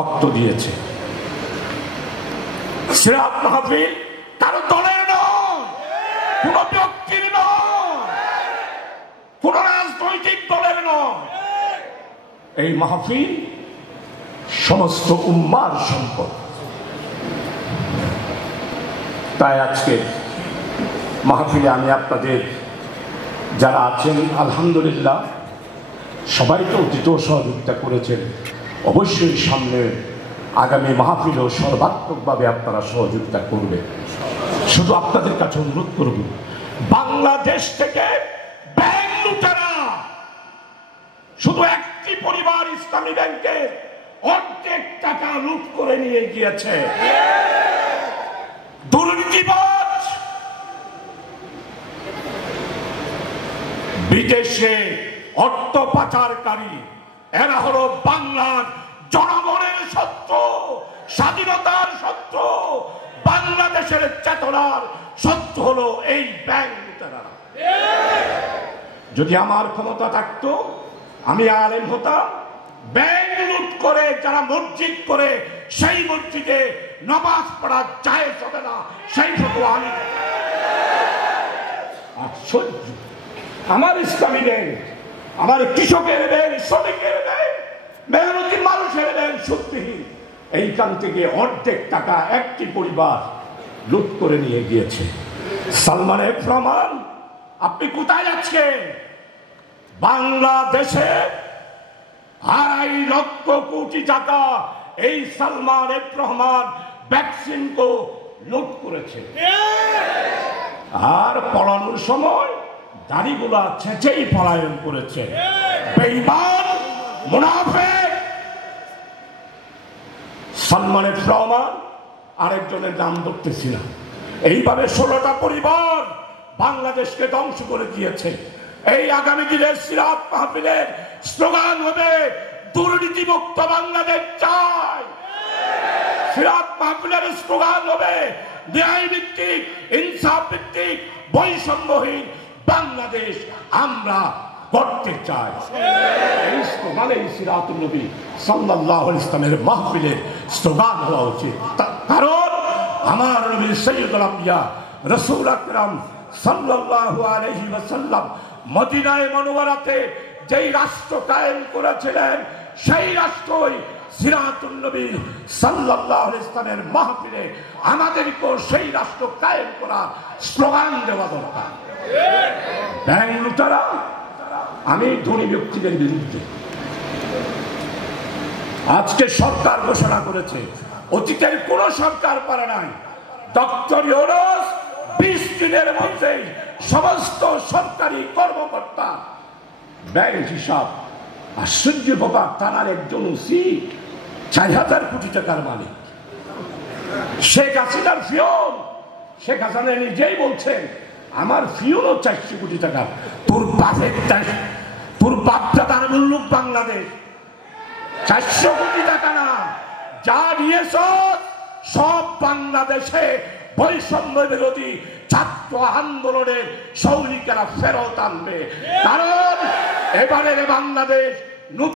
রক্ত দিয়েছে। সিরাত মাহফিল কারো দলের নয়, কোন ব্যক্তির নয়, কোন রাজনৈতিক দলের নয়। এই মাহফিল সমস্ত উম্মার সম্পদ। তাই আজকে মাহফিলে আমি আপনাদের যারা আছেন আলহামদুলিল্লাহ সবাইকে অতীত সহযোগিতা করেছেন, অবশ্যই সামনে আগামী মাহফিলও সর্বাত্মকভাবে আপনারা সহযোগিতা করবেন। শুধু আপনাদের কাছে অনুরোধ করব, বাংলাদেশ থেকে ব্যাংক লুটেরা শুধু একটি পরিবার ইসলামী ব্যাংকের অর্ধেক টাকা লুট করে নিয়ে গিয়েছে। দুর্নীতিবাজ বিদেশে অর্থ পাচারকারী, এরা হলো বাংলার জনগণের শত্রু, স্বাধীনতার শত্রু, বাংলাদেশের চেতনার শত্রু হলো এই ব্যাংক লুটেরা। যদি আমার ক্ষমতা থাকতো আমি আলেম হতাম, ব্যাংক লুট করে যারা মসজিদ করে সেই মসজিদে নামাজ পড়া জায়েজ হবে না সেই ফতোয়া আমি। আশ্চর্য, আমার ইসলামী ব্যাংক, আমার কৃষকের ব্যাংক, শ্রমিকের ব্যাংক, মেহনতি মানুষের ব্যাংক সুদবিহীন, এইখান থেকে অর্ধেক টাকা একটি পরিবার লুট করে নিয়ে গিয়েছে। সালমানের প্রমাণ, আপনি কোথায় যাচ্ছেন? বাংলাদেশে 2.5 লক্ষ কোটি টাকা এই সালমান এফ রহমান ভ্যাকসিন কো লুট করেছে। আর পলানোর সময় দাড়িগুলা ছেঁচেই পলায়ন করেছে। বেঈমান, মুনাফিক সালমান এফ রহমান, আরেকজনের নাম ধরতেছি না। এইভাবে 16টা পরিবার বাংলাদেশকে ধ্বংস করে দিয়েছে। এই আগামী দিনের সিরাত মাহফিলের স্লোগান হবে দুর্নীতিমুক্ত বাংলাদেশ চাই। সিরাত মাহফিলের স্লোগান হবে ন্যায় ভিত্তিক, ইনসাফ ভিত্তিক, বৈষম্যহীন বাংলাদেশ আমরা করতে চাই। এই স্লোগানে সিরাতুন নবী সাল্লাল্লাহু আলাইহি ওয়াসাল্লামের মাহফিলের স্লোগান হওয়া উচিত। কারণ আমার নবী সাইয়্যিদুল আম্বিয়া রাসূল আকরাম সাল্লাল্লাহু আলাইহি ওয়াসাল্লাম মদিনায়ে মুনাওয়ারাতে যেই রাষ্ট্র কায়েম করেছিলেন, সেই রাষ্ট্রই সিরাতুন নবী সাল্লাল্লাহু আলাইহি ওয়াসাল্লামের মাহফিলে আমাদেরকে সেই রাষ্ট্র কায়েম করার স্লোগান দেওয়া দরকার। ব্যাংক লুটেরা, আমি ধনী ব্যক্তিদের বিরুদ্ধে। আজকে সরকার ঘোষণা করেছে, অতীতের কোন সরকার পারে নাই। ডক্টর ইউনূস 20 দিনের মধ্যে সমস্ত সরকারি কর্মকর্তা ব্যাংক হিসাব। আশ্চর্য বাবা, থানার একজন ওসি 4000 কোটি টাকার মালিক। শেখ হাসিনার ফিওন, শেখ হাসিনা নিজেই বলছেন আমার ফিওনও 400 কোটি টাকা। তোর বাপটা তার মুল্লুক বাংলাদেশ 400 কোটি টাকা না, যা নিয়েছ সব বাংলাদেশে বৈষম্য বিরোধী ছাত্র আন্দোলনের সৈনিকেরা ফেরত আনবে। কারণ এবারের বাংলাদেশ